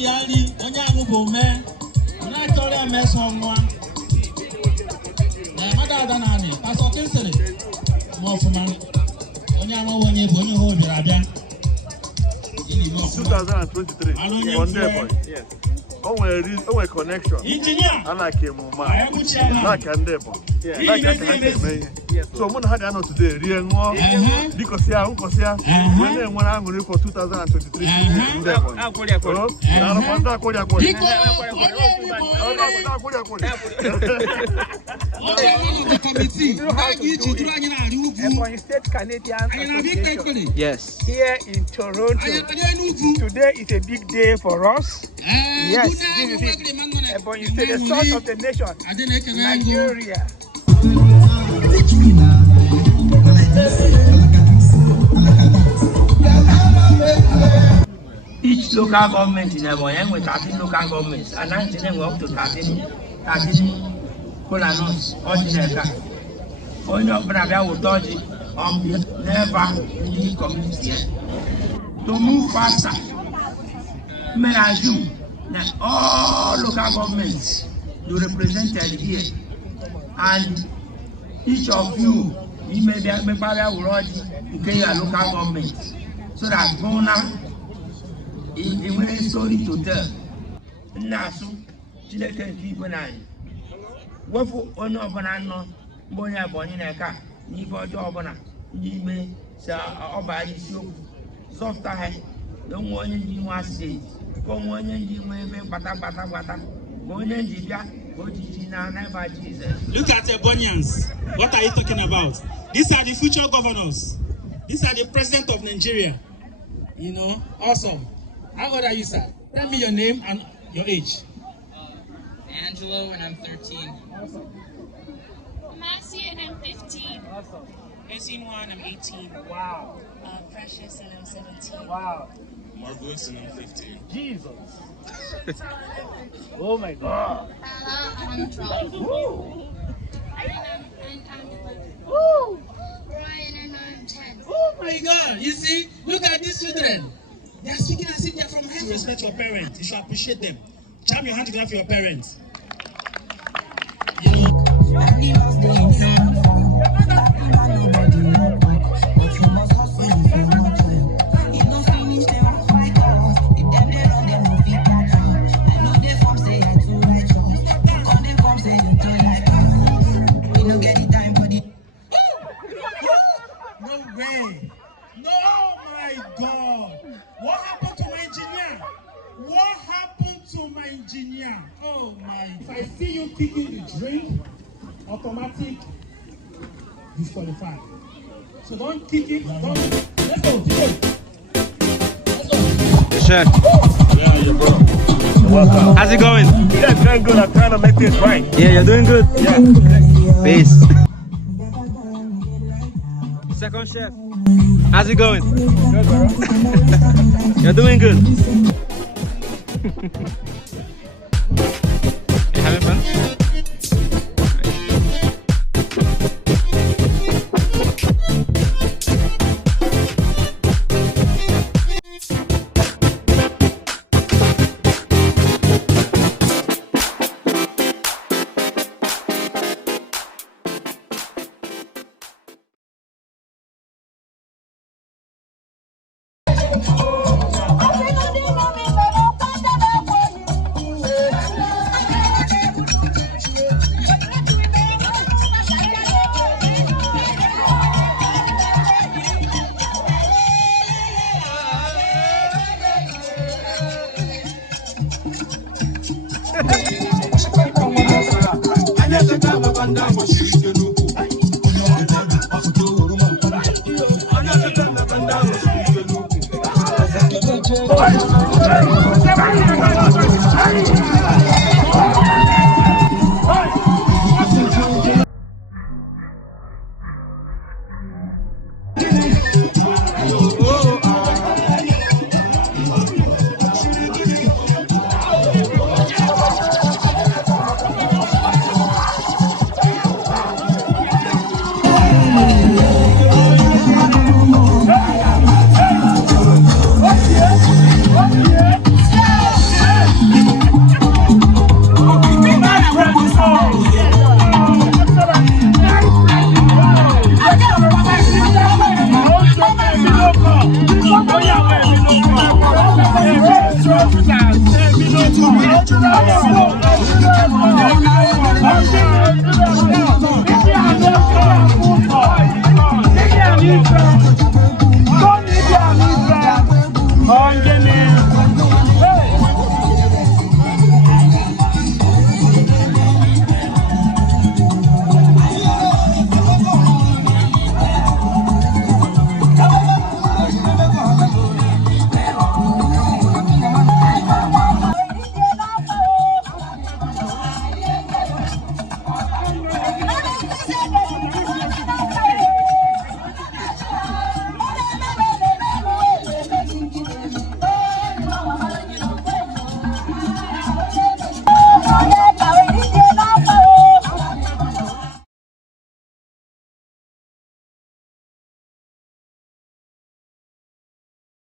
Yali, Onyamu Bome, Victoria Mason one. Mother Danani, Pastor Kinsley, more for money. Onyamu when you hold your Abia. 2023. One day, boy. Yes. Oh, connection. Engineer. I like him, man. Like and devil. Like I so I'm had ano today. Real more because here, when I'm going for 2023. Ebonyi State Canadian Association. Yes. Here in Toronto. Today is a big day for us. Yes, this is it. Ebonyi State, the source of the nation, Nigeria. Each local government in Ebonyi with 13 local governments, and 19 we up to 13 Kolanos, ordinary. Only of Brabia will touch it never in the community. To move faster, may I assume that all local governments you represented here, and each of you, you may be a member will to get your local government, so that Gona is a very story to tell. Nasu, Chileke people nine. What for honor of an unknown, Boya Boninaca, Nibo Jobana, Nime, Sir Obadi, soft head, don't want you want to say. Look at the Ebonians. What are you talking about? These are the future governors. These are the president of Nigeria. You know, awesome. How old are you, sir? Tell me your name and your age. Angelo, and I'm 13. Awesome. Marcy, and I'm 15. Awesome. Ezinwa, I'm 18. Wow. Precious, and I'm 17. Wow. Marvelous, and I'm 15. Jesus. Oh my God. I'm 12. Woo. And I'm 11. Woo. Brian, and I'm 10. Oh my God. You see, look at these children. They are speaking as if they are from heaven. Respect your parents. You should appreciate them. Jam your hand together for your parents. You know. No way. No, my God. What happened to my engineer? What happened to my engineer? Oh my. If I see you kicking the drink, automatic disqualified. So don't kick it. Don't. Let's go. Let's go. Sure. Yeah, you're bro. Welcome. How's it going? Yeah, it's going good. I'm trying to make this right. Yeah, you're doing good. Yeah. Peace. Second chef. How's it going? Good, bro. You're doing good. You having fun? Thank you.